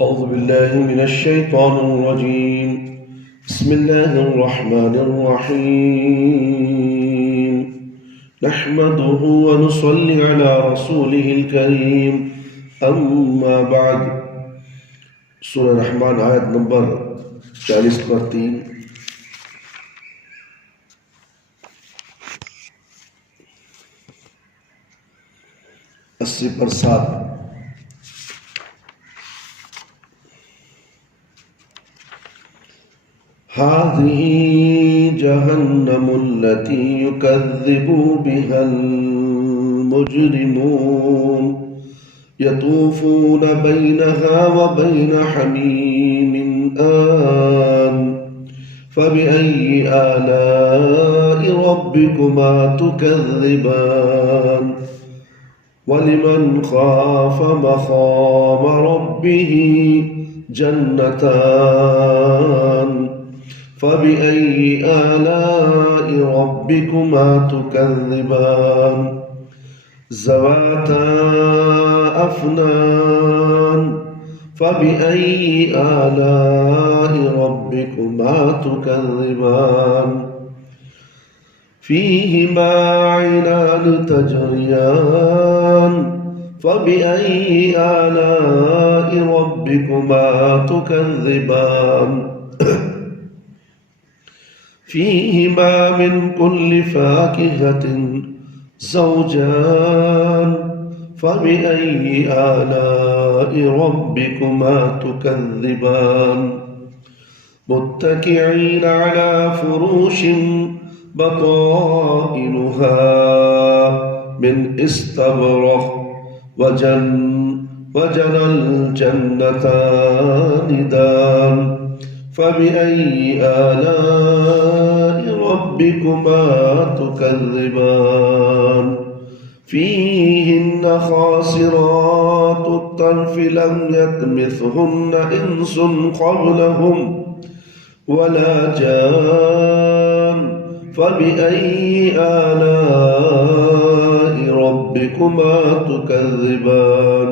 أعوذ بالله من الشيطان الرجيم. بسم الله الرحمن الرحيم. نحمده ونصلي على رسوله الكريم. أما بعد. سورہ رحمان آیت نمبر 40/3. اسی پر 7. هذه جهنم التي يكذب بها المجرمون يطوفون بينها وبين حميم آن فبأي آلاء ربكما تكذبان ولمن خاف مقام ربه جنتان فبأي آلاء ربكما تكذبان ذواتا أفنان فبأي آلاء ربكما تكذبان فيهما عينان تجريان فبأي آلاء ربكما تكذبان فيهما من كل فاكهة زوجان فبأي آلاء ربكما تكذبان متكئين على فروش بطائنها من استبرق وجنى الجنتان دان فبأي آلاء ربكما تكذبان فيهن خاسرات الطرف لم يطمثهن إنس قبلهم ولا جان فبأي آلاء ربكما تكذبان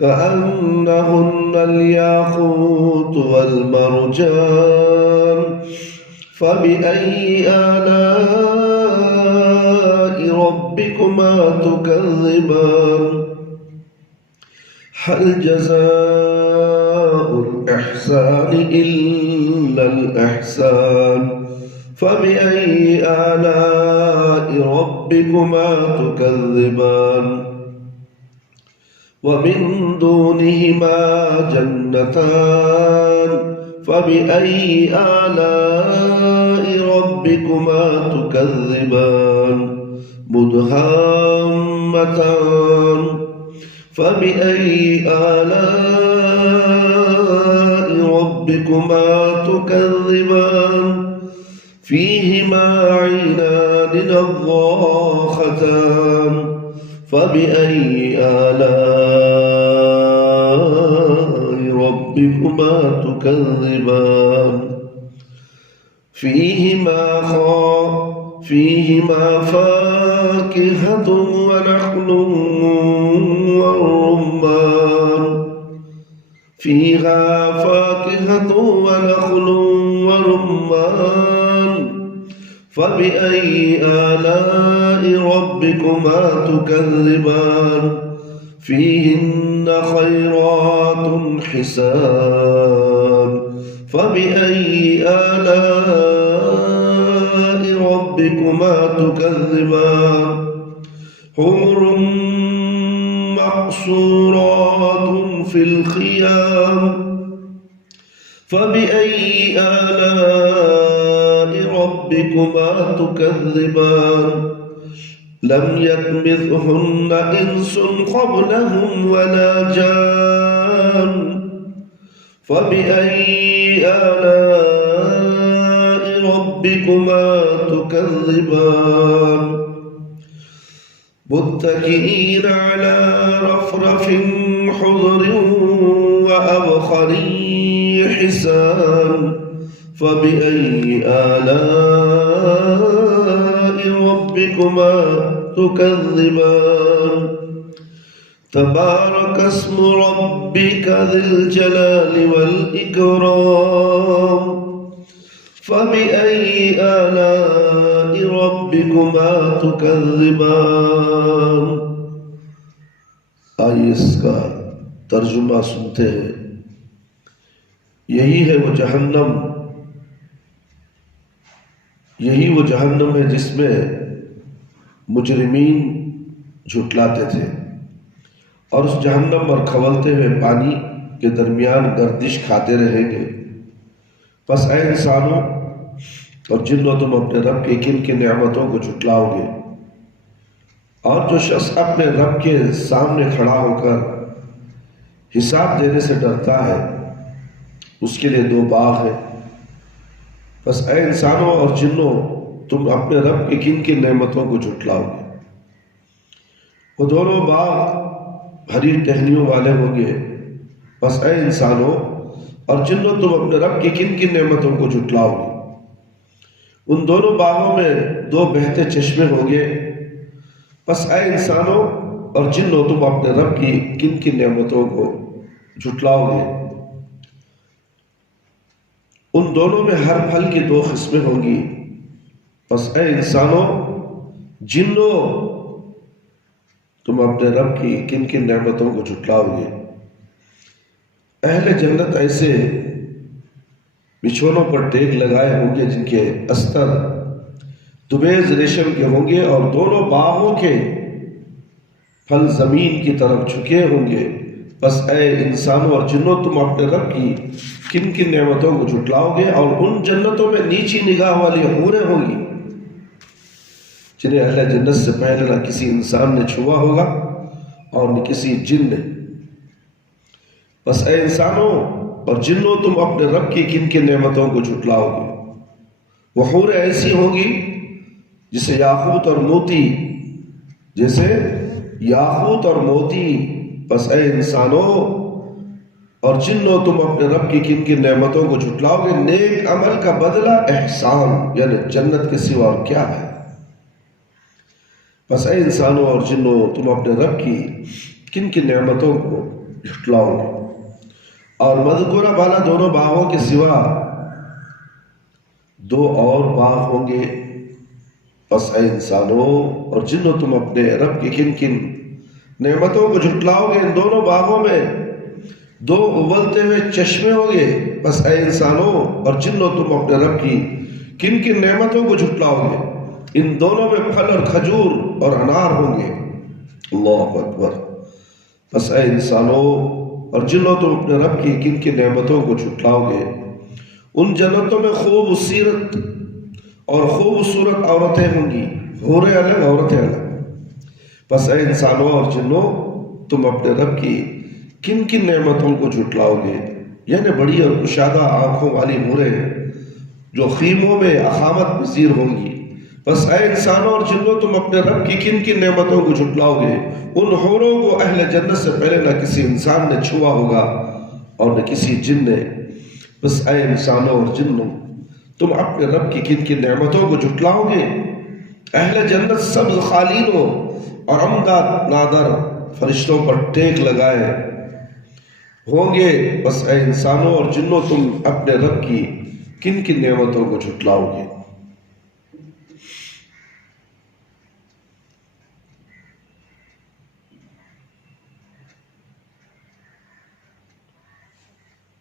كأنهن الياقوت والمرجان فبأي آلاء ربكما تكذبان هل جزاء الإحسان إلا الإحسان فبأي آلاء ربكما تكذبان ومن دونهما جنتان فبأي آلاء ربكما تكذبان مدهامتان فبأي آلاء ربكما تكذبان فيهما عينان نضاختان فبأي آلاء ربكما تكذبان فيهما فاكهة ونخل ورمان فيها فاكهة ونخل ورمان فبأي آلاء ربكما تكذبان فيهن خيرات حسان فبأي آلاء ربكما تكذبان حور مقصورات في الخيام فبأي آلاء ربكما تكذبان لم يطمثهن إنس قبلهم ولا جان فبأي آلاء ربكما تكذبان متكئين على رفرف خضر وأبخري حسان فبأي آلاء ربكما تكذبان تبارك اسم ربك ذي الجلال والإكرام فبأي آلاء ربكما تكذبان۔ آئیے اس کا ترجمہ سنتے ہیں۔ یہی ہے وہ جہنم، یہی وہ جہنم ہے جس میں مجرمین جھٹلاتے تھے، اور اس جہنم اور کھولتے ہوئے پانی کے درمیان گردش کھاتے رہیں گے۔ پس اے انسانوں اور جنوں، تم اپنے رب کے کن کی نعمتوں کو جھٹلاؤ گے؟ اور جو شخص اپنے رب کے سامنے کھڑا ہو کر حساب دینے سے ڈرتا ہے، اس کے لیے 2 باغ ہیں۔ بس اے انسانوں اور جنوں، تم اپنے رب کی کن کی نعمتوں کو جھٹلاؤ گے؟ وہ دونوں باغ ہری ٹہنیوں والے ہوں گے۔ بس اے انسانوں اور جنوں، تم اپنے رب کی کن کی نعمتوں کو جھٹلاؤ گے؟ ان دونوں باغوں میں 2 بہتے چشمے ہوں گے۔ بس اے انسانوں اور جنوں، تم اپنے رب کی کن کی نعمتوں کو جھٹلاؤ گے؟ ان دونوں میں ہر پھل کی 2 قسمیں ہوں گی۔ بس اے انسانوں جنوں، تم اپنے رب کی کن کن نعمتوں کو جھٹلاؤ گے؟ اہل جنت ایسے بچھونوں پر ٹیک لگائے ہوں گے جن کے استر دوبیز ریشم کے ہوں گے، اور دونوں باغوں کے پھل زمین کی طرف جھکے ہوں گے۔ بس اے انسانوں اور جنوں، تم اپنے رب کی کن کن نعمتوں کو جھٹلاؤ گے؟ اور ان جنتوں میں نیچی نگاہ والی حوریں ہوں گی جنہیں اہل جنت سے پہلے نہ کسی انسان نے چھوا ہوگا اور نہ کسی جن نے۔ بس اے انسانوں اور جنوں، تم اپنے رب کی کن کن نعمتوں کو جھٹلاؤ گے؟ وہ حوریں ایسی ہوں گی جیسے یاقوت اور موتی۔ بس اے انسانوں اور جنوں، تم اپنے رب کی کن کن نعمتوں کو جھٹلاؤ گے؟ نیک عمل کا بدلہ احسان، یعنی جنت کے سوا اور کیا ہے؟ بس اے انسانوں اور جنوں، تم اپنے رب کی کن کن نعمتوں کو جھٹلاؤ گے؟ اور مذکورہ بالا دونوں باغوں کے سوا 2 اور باغ ہوں گے۔ بس اے انسانوں اور جنوں، تم اپنے رب کی کن کن نعمتوں کو جھٹلاؤ گے؟ ان دونوں باغوں میں 2 ابلتے ہوئے چشمے ہوں گے۔ بس اے انسانوں اور جنوں، تم اپنے رب کی کن کن نعمتوں کو جھٹلاؤ گے؟ ان دونوں میں پھل اور کھجور اور انار ہوں گے۔ اللہ اکبر۔ بس اے انسانوں اور جنوں، تم اپنے رب کی کن کن نعمتوں کو جھٹلاؤ گے؟ ان جنتوں میں خوبصورت عورتیں ہوں گی، حوریں الگ عورتیں الگ۔ بس اے انسانوں اور جنوں، تم اپنے رب کی کن کن نعمتوں کو جھٹلاؤ گے؟ یعنی بڑی اور کشادہ آنکھوں والی حوریں جو خیموں میں اقامت پذیر ہوں گی۔ بس اے انسانوں اور جنوں، تم اپنے رب کی کن کن نعمتوں کو جھٹلاؤ گے؟ ان حوروں کو اہل جنت سے پہلے نہ کسی انسان نے چھوا ہوگا اور نہ کسی جن نے۔ بس اے انسانوں اور جنوں، تم اپنے رب کی کن کن نعمتوں کو جھٹلاؤ گے؟ اہل جنت سبز قالینوں اور عمدہ نادر فرشتوں پر ٹیک لگائے ہوں گے۔ بس اے انسانوں اور جنوں، تم اپنے رب کی کن کن نعمتوں کو جھٹلاؤ گے؟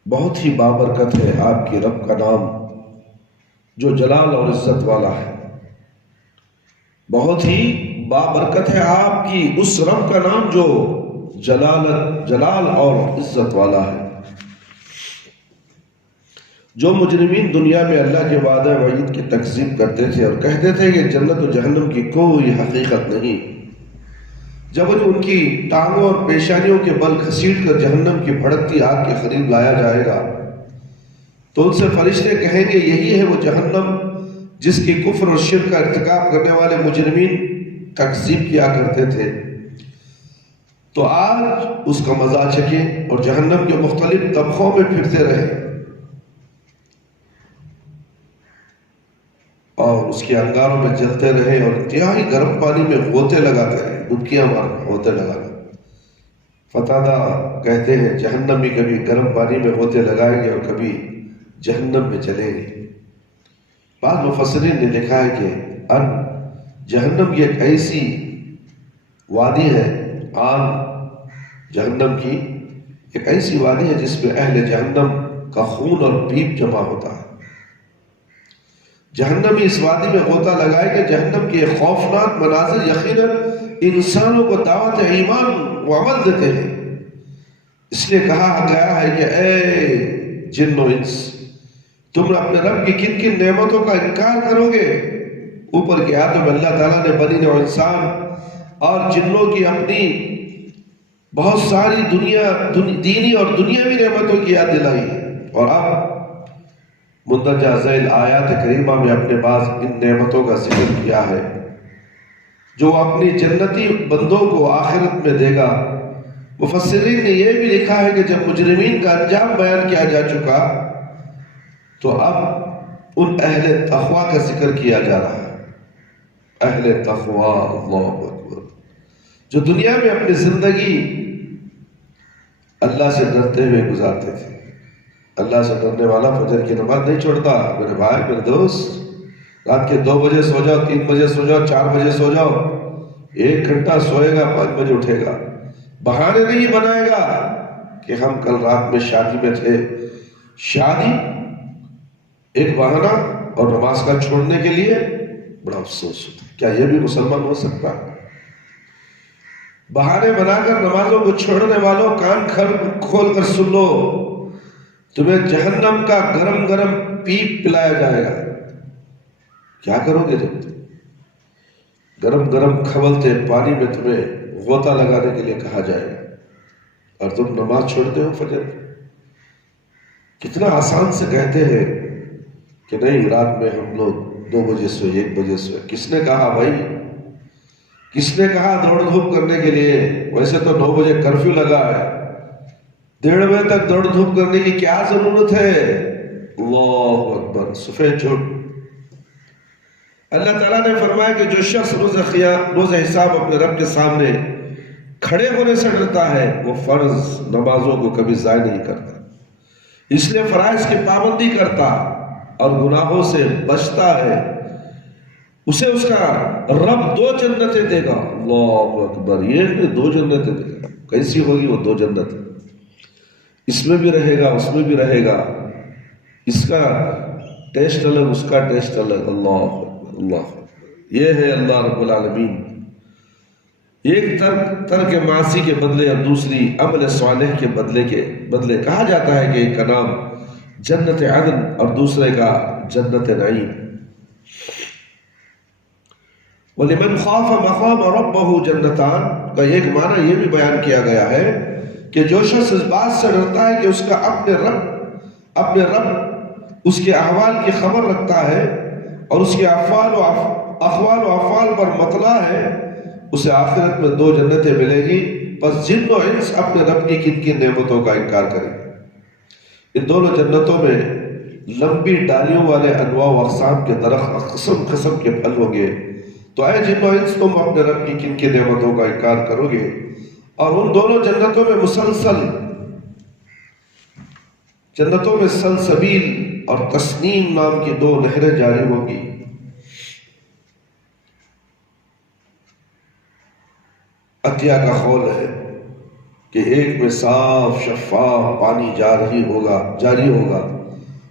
بہت ہی بابرکت ہے آپ کے رب کا نام جو جلال اور عزت والا ہے۔ بہت ہی بابرکت ہے آپ کی اس رب کا نام جو جلال اور عزت والا ہے۔ جو مجرمین دنیا میں اللہ کے وعدہ وعید کی تکذیب کرتے تھے اور کہتے تھے کہ جنت و جہنم کی کوئی حقیقت نہیں، جب انہیں ان کی ٹانگوں اور پیشانیوں کے بل گھسیٹ کر جہنم کی بھڑکتی آگ کے قریب لایا جائے گا تو ان سے فرشتے کہیں گے یہی ہے وہ جہنم جس کی کفر اور شرک کا ارتکاب کرنے والے مجرمین تکذیب کیا کرتے تھے۔ تو آج اس کا مزہ چکھیں اور جہنم کے مختلف طبقوں میں پھرتے رہیں اور اس کے انگاروں میں جلتے رہیں اور انتہائی گرم پانی میں غوطے لگاتے رہیں، ڈبکیاں مار غوطے لگانا۔ فتادہ کہتے ہیں جہنمی کبھی گرم پانی میں غوطے لگائیں گے اور کبھی جہنم میں چلیں گے۔ بعض مفسرین نے لکھا ہے کہ جہنم کی ایک ایسی وادی ہے، جہنم کی ایک ایسی وادی ہے جس میں اہل جہنم کا خون اور پیپ جمع ہوتا ہے۔ جہنمی اس وادی میں غوطہ لگائیں گے۔ جہنم کے خوفناک مناظر یقیناً انسانوں کو دعوت ایمان و عمل دیتے ہیں۔ اس لیے کہا گیا ہے کہ اے جن و انس، تم اپنے رب کی کن کن نعمتوں کا انکار کرو گے؟ اوپر کی آیتوں میں اللہ تعالیٰ نے بنی نوع انسان اور جنوں کی اپنی بہت ساری دینی اور دنیاوی نعمتوں کی یاد دلائی ہے، اور اب مندرجہ ذیل آیات کریمہ میں اپنے بعض ان نعمتوں کا ذکر کیا ہے جو اپنی جنتی بندوں کو آخرت میں دے گا۔ مفسرین نے یہ بھی لکھا ہے کہ جب مجرمین کا انجام بیان کیا جا چکا تو اب ان اہل تقوی کا ذکر کیا جا رہا ہے۔ اہل تقوی، اللہ اکبر، جو دنیا میں اپنی زندگی اللہ سے ڈرتے ہوئے گزارتے تھے۔ اللہ سے ڈرنے والا فجر کی نماز نہیں چھوڑتا۔ میرے بھائی، میرے دوست، رات کے 2 بجے سو جاؤ، 3 بجے سو جاؤ، 4 بجے سو جاؤ، 1 گھنٹہ سوئے گا، 5 بجے اٹھے گا۔ بہانے نہیں بنائے گا کہ ہم کل رات میں شادی میں تھے۔ شادی ایک بہانہ اور نماز کا چھوڑنے کے لیے بڑا افسوس ہوتا ہے۔ کیا یہ بھی مسلمان ہو سکتا ہے؟ بہانے بنا کر نمازوں کو چھوڑنے والوں، کان کھول کر سن لو، تمہیں جہنم کا گرم گرم پیپ پلایا جائے گا۔ کیا کرو گے جب گرم گرم کھولتے پانی میں تمہیں غوطہ لگانے کے لیے کہا جائے گا اور تم نماز چھوڑتے ہو فجر؟ کتنا آسان سے کہتے ہیں کہ نہیں، رات میں ہم لوگ 2 بجے سوئے، 1 بجے سوئے۔ کس نے کہا بھائی؟ کس نے کہا دوڑ دھوپ کرنے کے لیے؟ ویسے تو 9 بجے کرفیو لگا ہے، 1:30 بجے تک دوڑ دھوپ کرنے کی کیا ضرورت ہے؟ اللہ اکبر، سفید جھوٹ۔ اللہ تعالیٰ نے فرمایا کہ جو شخص روز حساب اپنے رب کے سامنے کھڑے ہونے سے ڈرتا ہے وہ فرض نمازوں کو کبھی ضائع نہیں کرتا، اس لیے فرائض کی پابندی کرتا اور گناہوں سے بچتا ہے، اسے اس کا رب 2 جنتیں دے گا۔ اللہ اکبر، یہ 2 جنتیں دے گا۔ کیسی ہوگی وہ 2 جنتیں؟ اس میں بھی رہے گا، اس میں بھی رہے گا، اس کا ٹیسٹ الگ، اس کا ٹیسٹ الگ۔ اللہ اکبر، اللہ اکبر، یہ ہے اللہ رب العالمین۔ ایک ترک معاصی کے بدلے اور دوسری عمل صالح کے بدلے کہا جاتا ہے کہ ایک کا نام جنت عدن اور دوسرے کا جنت نعیم۔ وَلِمَنْ خَافَ مَقَامَ رَبَّهُ جنتان کا ایک معنی یہ بھی بیان کیا گیا ہے کہ جو شخص اس بات سے ڈرتا ہے کہ اس کا اپنے رب اس کے احوال کی خبر رکھتا ہے اور اس کے اقوال و افعال پر مطلع ہے، اسے آخرت میں 2 جنتیں ملیں گی۔ پس جن و انس اپنے رب کی کن کن نعمتوں کا انکار کریں گے۔ ان دونوں جنتوں میں لمبی ڈالیوں والے انواع و اقسام کے درخت، قسم قسم کے پھل ہوں گے۔ تو اے جن و انس، تم اپنے رب کی کن کن نعمتوں کا انکار کرو گے؟ اور ان دونوں جنتوں میں سلسبیل اور تسنیم نام کی 2 نہریں جاری ہوگی۔ عطیہ کا قول ہے کہ ایک میں صاف شفاف پانی جاری ہوگا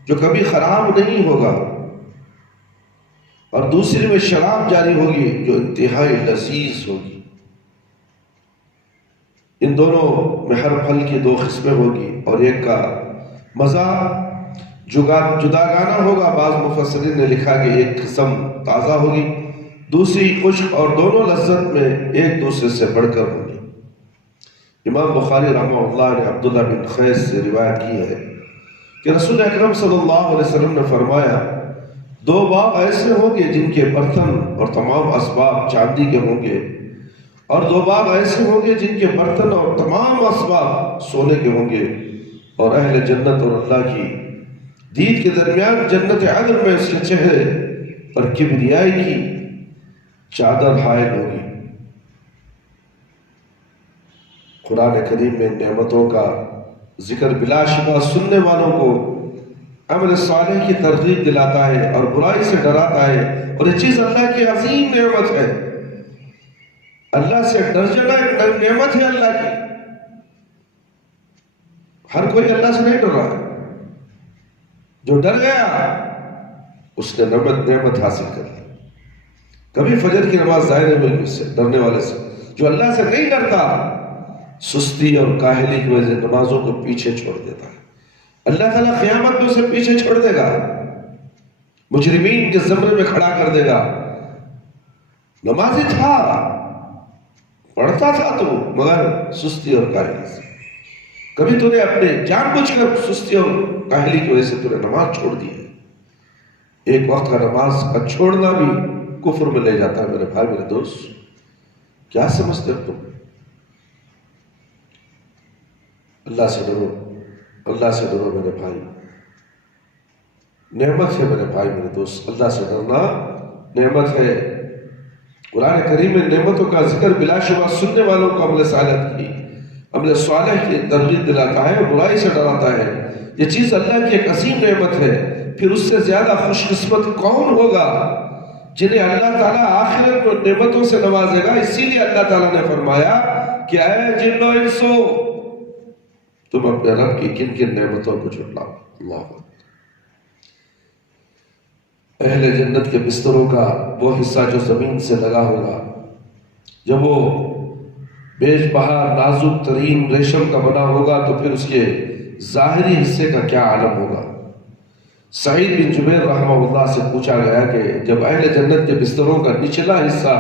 جو کبھی خراب نہیں ہوگا، اور دوسری میں شراب جاری ہوگی جو انتہائی لذیذ ہوگی۔ ان دونوں میں ہر پھل کی 2 قسمیں ہوگی اور ایک کا مزہ جداگانہ ہوگا۔ بعض مفسرین نے لکھا کہ ایک قسم تازہ ہوگی، دوسری خشک، اور دونوں لذت میں ایک دوسرے سے بڑھ کر ہوگی۔ امام بخاری رحمہ اللہ نے عبداللہ بن قیس سے روایت کی ہے کہ رسول اکرم صلی اللہ علیہ وسلم نے فرمایا 2 باغ ایسے ہوں گے جن کے برتن اور تمام اسباب چاندی کے ہوں گے، اور 2 باغ ایسے ہوں گے جن کے برتن اور تمام اسباب سونے کے ہوں گے، اور اہل جنت اور اللہ کی دید کے درمیان جنت عدن میں اس کے چہرے پر کبریائی کی چادر حائل ہوگی۔ قرآن کریم میں نعمتوں کا ذکر بلا شبہ سننے والوں کو عمل صالح کی ترغیب دلاتا ہے اور برائی سے ڈراتا ہے، اور یہ چیز اللہ کی عظیم نعمت ہے۔ اللہ سے ڈر جانا ایک نعمت ہے اللہ کی۔ ہر کوئی اللہ سے نہیں ڈر رہا ہے، جو ڈر گیا اس نے نعمت حاصل کر لی۔ کبھی فجر کی نماز ضائع نہیں ہوئی اس سے، ڈرنے والے سے۔ جو اللہ سے نہیں ڈرتا سستی اور کاہلی کی وجہ سے نمازوں کو پیچھے چھوڑ دیتا ہے، اللہ تعالیٰ قیامت میں اسے پیچھے چھوڑ دے گا، مجرمین کے زمرے میں کھڑا کر دے گا۔ نمازی تھا، پڑھتا تھا تو مگر سستی اور کاہلی سے۔ کبھی تو نے اپنے جان بوجھ کر سستی اور کاہلی کی وجہ سے تو نے نماز چھوڑ دی ہے۔ ایک وقت کا نماز کا چھوڑنا بھی کفر میں لے جاتا ہے میرے بھائی، میرے دوست۔ کیا سمجھتے ہو تم؟ اللہ سے ڈرو، اللہ سے ڈرو میرے بھائی، نعمت ہے میرے بھائی میرے دوست، اللہ سے ڈرنا نعمت ہے۔ قرآن کریم میں نعمتوں کا ذکر بلا شبہ سننے والوں کو عمل صالح کی ترغیب دلاتا ہے، برائی سے ڈراتا ہے۔ یہ چیز اللہ کی ایک عظیم نعمت ہے۔ پھر اس سے زیادہ خوش قسمت کون ہوگا جنہیں اللہ تعالیٰ آخرت میں نعمتوں سے نوازے گا۔ اسی لیے اللہ تعالیٰ نے فرمایا کہ اے جن و انسو، تم اپنے رب کی کن کن نعمتوں کو جھٹلاؤ۔ اللہ اکبر۔ اہل جنت کے بستروں کا وہ حصہ جو زمین سے لگا ہوگا، جب وہ بیج بہار نازک ترین ریشم کا بنا ہوگا تو پھر اس کے ظاہری حصے کا کیا عالم ہوگا۔ سعید بن جبیر رحمہ اللہ سے پوچھا گیا کہ جب اہل جنت کے بستروں کا نچلا حصہ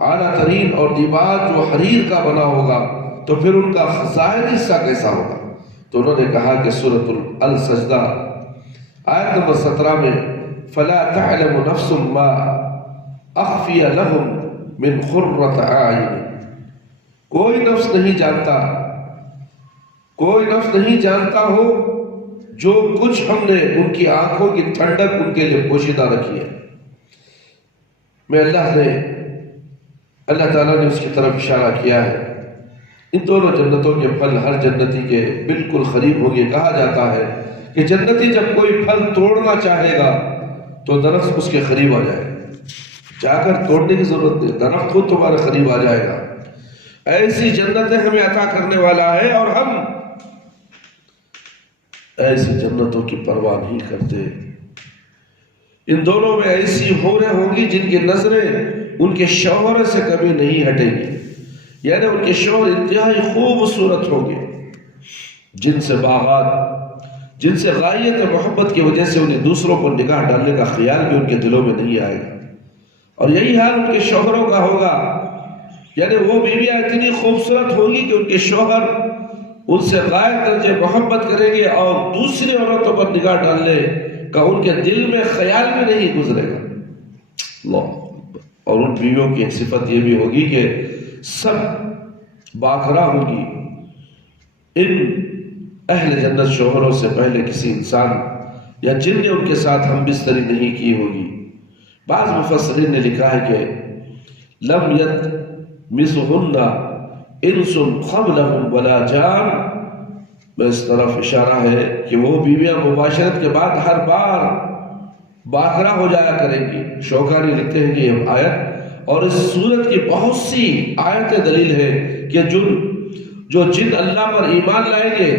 اعلیٰ ترین اور دیباج جو حریر کا بنا ہوگا تو پھر ان کا ظاہری حصہ کیسا ہوگا؟ تو انہوں نے کہا کہ سورۃ السجدہ آیت نمبر 17 میں فَلَا تَعْلَمُ نَفْسٌ مَا أَخْفِيَ لَهُمْ مِنْ قُرَّةِ أَعْيُنٍ، کوئی نفس نہیں جانتا ہو جو کچھ ہم نے ان کی آنکھوں کی ٹھنڈک ان کے لیے پوشیدہ رکھی ہے۔ میں اللہ تعالیٰ نے اس کی طرف اشارہ کیا ہے۔ ان دونوں جنتوں کے پھل ہر جنتی کے بالکل قریب ہوں گے۔ کہا جاتا ہے کہ جنتی جب کوئی پھل توڑنا چاہے گا تو درخت اس کے قریب آ جائے گا، جا کر توڑنے کی ضرورت نہیں، درخت خود تمہارے قریب آ جائے گا۔ ایسی جنتیں ہمیں عطا کرنے والا ہے اور ہم ایسی جنتوں کی پرواہ نہیں کرتے۔ ان دونوں میں ایسی حوریں ہوں گی جن کی نظریں ان کے شوہر سے کبھی نہیں ہٹیں گی، یعنی ان کے شوہر انتہائی خوبصورت ہوں گے، جن سے باغات، جن سے غایت محبت کی وجہ سے انہیں دوسروں کو نگاہ ڈالنے کا خیال بھی ان کے دلوں میں نہیں آئے گا۔ اور یہی حال ان کے شوہروں کا ہوگا، یعنی وہ بیویاں اتنی خوبصورت ہوں گی کہ ان کے شوہر ان سے غایت درجے محبت کریں گے اور دوسری عورتوں پر نگاہ ڈالنے کا ان کے دل میں خیال بھی نہیں گزرے گا۔ اللہ۔ اور ان بیویوں کی ایک صفت یہ بھی ہوگی کہ سب باکرہ ہوں گی۔ ان اہل جنت شوہروں سے پہلے کسی انسان یا جن نے ان کے ساتھ ہم بستری نہیں کی ہوگی۔ بعض مفسرین نے لکھا ہے کہ لم یطمثہن انس قبلہم ولا جان، میں اس طرف اشارہ ہے کہ وہ بیویاں مباشرت کے بعد ہر بار باکرہ ہو جایا کریں گی۔ شوکانی لکھتے ہیں کہ یہ آیت اور اس سورت کی بہت سی آیتیں دلیل ہے کہ جو جن اللہ پر ایمان لائیں گے،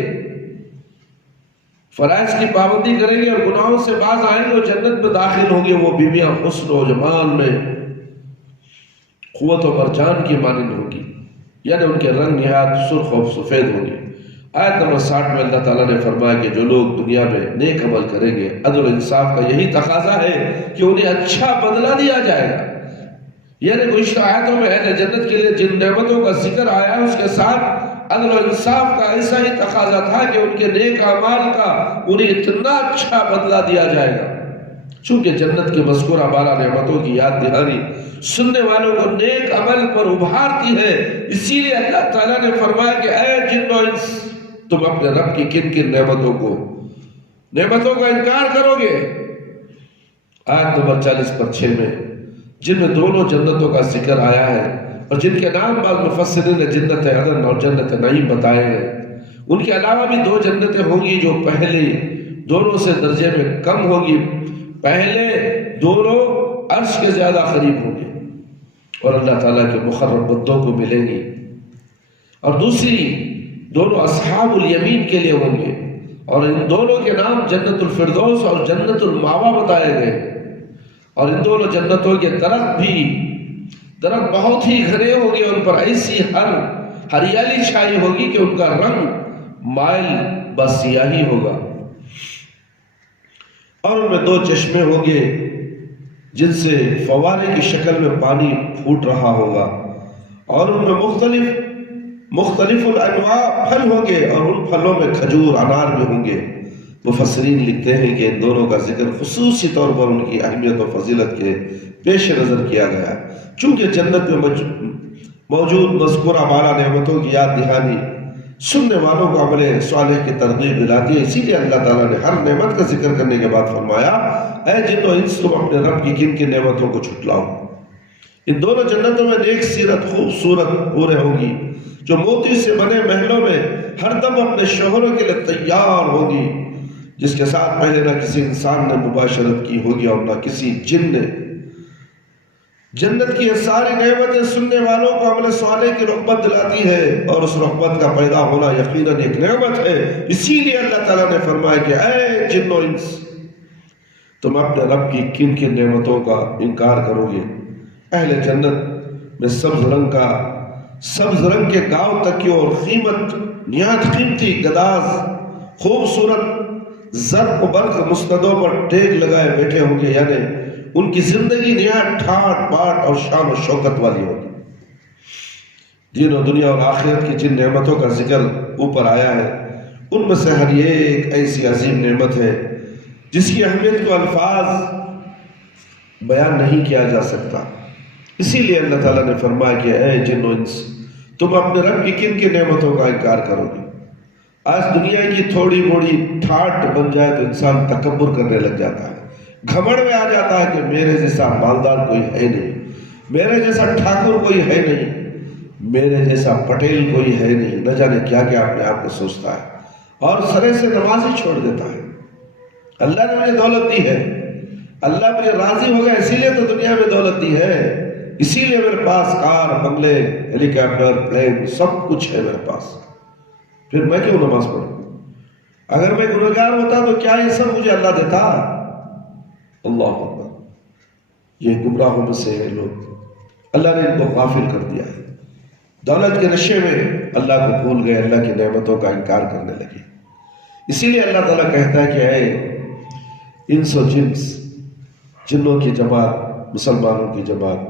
فرائض کی پابندی کریں گے اور گناہوں سے باز آئیں گے، وہ جنت میں داخل ہوں گے۔ وہ بیویاں حسن و جمال میں قوت و مرجان کی مانند ہوں گی، یعنی ان کے رنگ نہایت سرخ و سفید ہوں گے۔ آیت نمبر 60 میں اللہ تعالیٰ نے فرمایا کہ جو لوگ دنیا میں نیک عمل کریں گے، عدل و انصاف کا یہی تقاضا ہے کہ انہیں اچھا بدلہ دیا جائے گا۔ یعنی گزشتہ آیتوں میں اہل جنت کے لیے جن نعمتوں کا ذکر آیا ہے اس کے ساتھ عدل و انصاف کا ایسا ہی تقاضا تھا کہ ان کے نیک اعمال کا انہیں اتنا اچھا بدلہ دیا جائے گا۔ چونکہ جنت کی مذکورہ بالا نعمتوں کی یاد دہانی سننے والوں کو نیک عمل پر ابھارتی ہے، اسی لیے اللہ تعالیٰ نے فرمایا کہ اے جن و انس، تم اپنے رب کی کن کن نعمتوں کا انکار کرو گے۔ آیت نمبر 40 پر 6 میں جن میں دونوں جنتوں کا ذکر آیا ہے اور جن کے نام بعض مفسرین نے جنت عدن اور جنت نعیم بتائے ہیں، ان کے علاوہ بھی 2 جنتیں ہوں گی جو پہلے دونوں سے درجے میں کم ہوگی. پہلے دونوں عرش کے زیادہ قریب ہوں گے اور اللہ تعالیٰ کے مقرب بندوں کو ملیں گی، اور دوسری دونوں اصحاب الیمین کے لیے ہوں گے، اور ان دونوں کے نام جنت الفردوس اور جنت الماوا بتائے گئے. اور ان دونوں جنتوں کے درخت بہت ہی گھنے ہوں گے، ان پر ایسی ہریالی چھائی ہوگی کہ ان کا رنگ مائل بسیاہی ہوگا. اور ان میں 2 چشمے ہوں گے جن سے فوارے کی شکل میں پانی پھوٹ رہا ہوگا، اور ان میں مختلف الانواع پھل ہوں گے، اور ان پھلوں میں کھجور انار بھی ہوں گے. مفسرین لکھتے ہیں کہ ان دونوں کا ذکر خصوصی طور پر ان کی اہمیت و فضیلت کے پیش نظر کیا گیا، چونکہ جنت میں موجود مذکورہ بالا نعمتوں کی یاد دہانی سننے والوں کو عمل صالح کی ترغیب دلاتی ہے. اسی لیے اللہ تعالیٰ نے ہر نعمت کا ذکر کرنے کے بعد فرمایا، اے جن و انس تم اپنے رب کی کن کن نعمتوں کو چھٹلاؤ. ان دونوں جنتوں میں نیک سیرت خوبصورت حوریں ہوں گی جو موتی سے بنے محلوں میں ہر دم اپنے شوہروں کے لیے تیار ہوں گی، جس کے ساتھ پہلے نہ کسی انسان نے مباشرت کی ہوگی اور نہ کسی جن نے. جنت کی یہ ساری نعمتیں سننے والوں کو عمل صالح کی رغبت دلاتی ہے، اور اس رغبت کا پیدا ہونا یقیناً ایک نعمت ہے. اسی لیے اللہ تعالیٰ نے فرمایا کہ اے جن و انس تم اپنے رب کی کن کن نعمتوں کا انکار کرو گے. اہل جنت میں سبز رنگ کے گاؤں تکیوں اور قیمت نہایت قیمتی گداز خوبصورت زرق و برق مستدوں پر ٹیک لگائے بیٹھے ہوں گے، یعنی ان کی زندگی نہایت ٹھاٹ باٹ اور شان و شوکت والی ہوگی. دین و دنیا اور آخرت کی جن نعمتوں کا ذکر اوپر آیا ہے ان میں سے ہر ایک ایسی عظیم نعمت ہے جس کی اہمیت کو الفاظ بیان نہیں کیا جا سکتا. اسی لیے اللہ تعالیٰ نے فرمایا کہ اے جن و انس تم اپنے رب کی کن کن نعمتوں کا انکار کرو گے. آج دنیا کی تھوڑی بوڑی ٹھاٹ بن جائے تو انسان تکبر کرنے لگ جاتا ہے، گھمڑ میں آ جاتا ہے کہ میرے جیسا مالدار کوئی ہے نہیں، میرے جیسا ٹھاکر کوئی ہے نہیں، میرے جیسا پٹیل کوئی ہے نہیں. نہ جانے کیا کیا اپنے آپ کو سوچتا ہے اور سرے سے نماز ہی چھوڑ دیتا ہے. اللہ نے مجھے دولت دی ہے، اللہ مجھے راضی ہو گیا اسی لیے تو دنیا میں دولت دی ہے، اسی لیے میرے پاس کار بنگلے ہیلی کاپٹر پلین سب کچھ ہے میرے پاس، پھر میں کیوں نماز پڑھوں؟ اگر میں گنہگار ہوتا تو کیا یہ سب مجھے اللہ دیتا؟ اللہ اکبر. یہ گمراہوں میں سے ہیں لوگ، اللہ نے ان کو غافل کر دیا ہے. دولت کے نشے میں اللہ کو بھول گئے، اللہ کی نعمتوں کا انکار کرنے لگے. اسی لیے اللہ تعالیٰ کہتا ہے کہ اے انس و جنس، جنوں کی جماعت، مسلمانوں کی جماعت،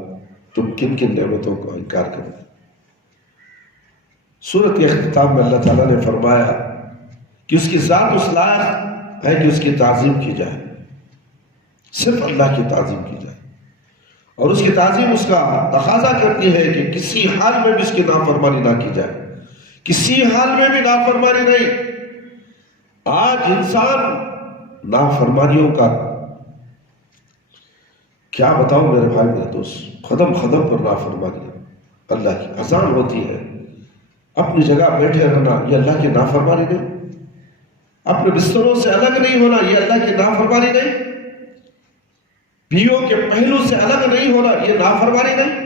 تم کن کن نعمتوں کا انکار کرو. سورت کے اختتام میں اللہ تعالیٰ نے فرمایا کہ اس کی ذات اس لائق ہے کہ اس کی تعظیم کی جائے، صرف اللہ کی تعظیم کی جائے، اور اس کی تعظیم اس کا تقاضا کرتی ہے کہ کسی حال میں بھی اس کی نافرمانی نہ کی جائے، کسی حال میں بھی نافرمانی نہیں. آج انسان نافرمانیوں کا کیا بتاؤں میرے بھائی میرے دوست، قدم قدم پر نافرمانی. اللہ کی اذان ہوتی ہے، اپنی جگہ بیٹھے رہنا یہ اللہ کی نافرمانی نہیں، اپنے بستروں سے الگ نہیں ہونا یہ اللہ کی نافرمانی نہیں، بیویوں کے پہلو سے الگ نہیں ہونا یہ نافرمانی نہیں.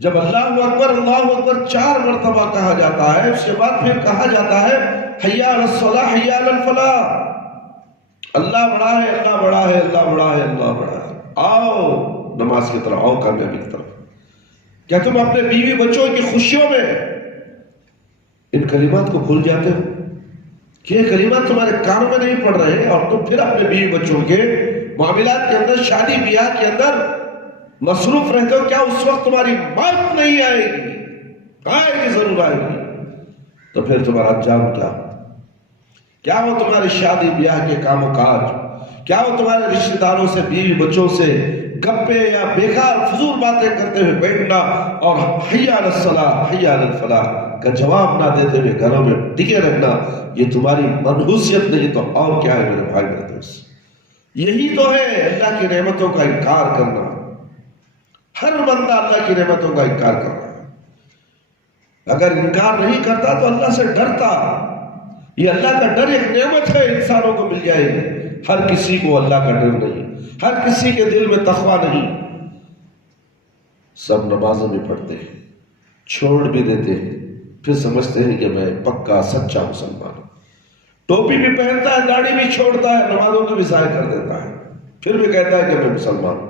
جب اللہ اکبر 4 مرتبہ کہا جاتا ہے، اس کے بعد پھر کہا جاتا ہے حی علی الصلاح حی علی الفلاح، اللہ بڑا ہے، اللہ بڑا ہے، اللہ بڑا ہے، اللہ بڑا ہے، آؤ نماز کی طرف، آؤ کامیابی کی طرف. کیا تم اپنے بیوی بچوں کی خوشیوں میں ان کلمات کو بھول جاتے ہو کہ یہ کلمات تمہارے کانوں میں نہیں پڑ رہے اور تم پھر اپنے بیوی بچوں کے معاملات کے اندر، شادی بیاہ کے اندر مصروف رہتے ہو؟ کیا اس وقت تمہاری موت نہیں آئے گی؟ آئے گی، ضرور آئے گی. تو پھر تمہارا انجام کیا ہو؟ تمہاری شادی بیاہ کے کام و کاج کیا ہو؟ تمہارے رشتہ داروں سے، بیوی بچوں سے گپے یا بیکار فضول باتیں کرتے ہوئے بیٹھنا اور حی علی الصلاح حی علی الفلاح کا جواب نہ دیتے ہوئے گھروں میں ٹکے رہنا، یہ تمہاری منحوسیت نہیں تو اور کیا ہے میرے بھائی میرے دوست؟ یہی تو ہے اللہ کی نعمتوں کا انکار کرنا. ہر بندہ اللہ کی نعمتوں کا انکار کر رہا ہے. اگر انکار نہیں کرتا تو اللہ سے ڈرتا. یہ اللہ کا ڈر ایک نعمت ہے، انسانوں کو مل جائے گی. ہر کسی کو اللہ کا ڈر نہیں، ہر کسی کے دل میں تقویٰ نہیں. سب نمازیں بھی پڑھتے ہیں، چھوڑ بھی دیتے ہیں، پھر سمجھتے ہیں کہ میں پکا سچا مسلمان ہوں. ٹوپی بھی پہنتا ہے، داڑھی بھی چھوڑتا ہے، نمازوں کو بھی ضائع کر دیتا ہے، پھر بھی کہتا ہے کہ میں مسلمان ہوں.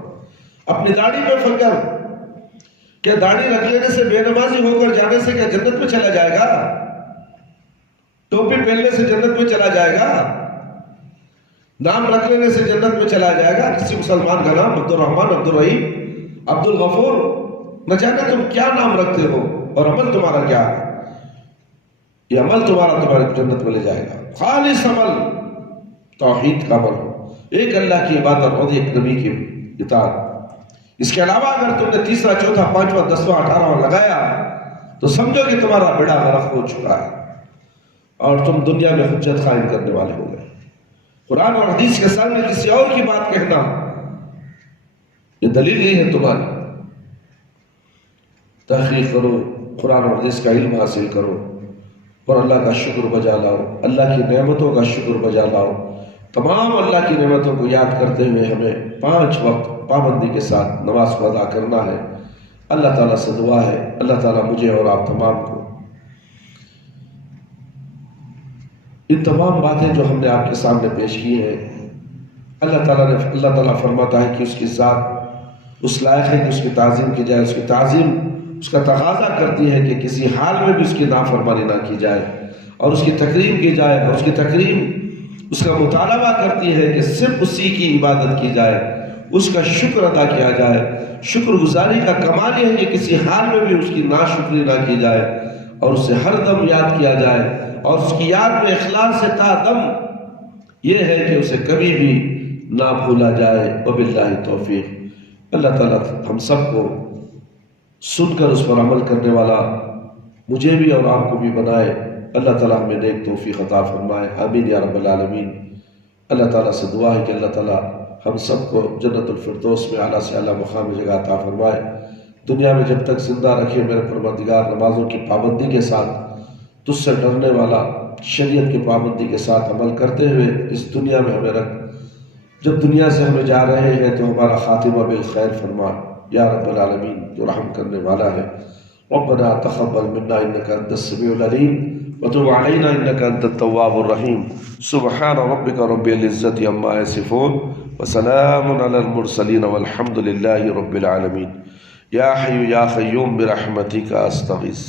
اپنی داڑھی پہ فکر، کیا داڑھی رکھ لینے سے بے نمازی ہو کر جانے سے کیا جنت میں چلا جائے گا؟ ٹوپی پہننے سے جنت میں چلا جائے گا؟ نام رکھ لینے سے جنت میں چلا جائے گا؟ کسی مسلمان کا نام عبد الرحمن، عبد الرحیم، عبد الغفور، نہ جانے تم کیا نام رکھتے ہو اور عمل تمہارا کیا ہے. یہ عمل تمہارے جنت میں لے جائے گا. خالص عمل توحید کا عمل ہو، ایک اللہ کی عبادت اور ایک نبی کی اطاعت. اس کے علاوہ اگر تم نے تیسرا، چوتھا، پانچواں، 10واں، 18واں لگایا تو سمجھو کہ تمہارا بیڑا غرق ہو چکا ہے اور تم دنیا میں حجت قائم کرنے والے ہو گئے. قرآن اور حدیث کے سامنے کسی اور کی بات کہنا یہ دلیل نہیں ہے تمہاری. تحقیق کرو، قرآن اور حدیث کا علم حاصل کرو اور اللہ کا شکر بجا لاؤ، اللہ کی نعمتوں کا شکر بجا لاؤ. تمام اللہ کی نعمتوں کو یاد کرتے ہوئے ہمیں 5 وقت پابندی کے ساتھ نماز کو ادا کرنا ہے. اللہ تعالیٰ سے دعا ہے اللہ تعالیٰ مجھے اور آپ تمام کو ان تمام باتیں جو ہم نے آپ کے سامنے پیش کی ہیں، اللہ تعالیٰ فرماتا ہے کہ اس کی ذات اس لائق ہے کہ اس کی تعظیم کی جائے. اس کی تعظیم اس کا تقاضا کرتی ہے کہ کسی حال میں بھی اس کی نافرمانی نہ کی جائے اور اس کی تکریم کی جائے، اور اس کی تکریم اس کا مطالبہ کرتی ہے کہ صرف اسی کی عبادت کی جائے، اس کا شکر ادا کیا جائے. شکر گزاری کا کمال یہ ہے کہ کسی حال میں بھی اس کی ناشکری نہ کی جائے اور اسے ہر دم یاد کیا جائے، اور اس کی یاد میں اخلاص سے تا دم یہ ہے کہ اسے کبھی بھی نہ بھولا جائے. وباللہ توفیق. اللہ تعالیٰ ہم سب کو سن کر اس پر عمل کرنے والا مجھے بھی اور آپ کو بھی بنائے. اللہ تعالیٰ ہمیں نیک توفیق عطا فرمائے. آمین یا رب العالمین. اللہ تعالیٰ سے دعا ہے کہ اللہ تعالیٰ ہم سب کو جنت الفردوس میں اعلیٰ سے اعلیٰ مقام جگہ عطا فرمائے. دنیا میں جب تک زندہ رکھے میرے پروردگار، نمازوں کی پابندی کے ساتھ، تجھ سے ڈرنے والا، شریعت کی پابندی کے ساتھ عمل کرتے ہوئے اس دنیا میں ہمیں رکھ. جب دنیا سے ہمیں جا رہے ہیں تو ہمارا خاتمہ بالخیر فرما یا رب العالمین، جو رحم کرنے والا ہے. ربنا تقبل منا انك انت السميع العليم وتب علينا انك انت التواب الرحيم. سبحان ربك رب العزة عما يصفون وسلام على المرسلين والحمد لله رب العالمين. يا حي يا قيوم برحمتك استغيث.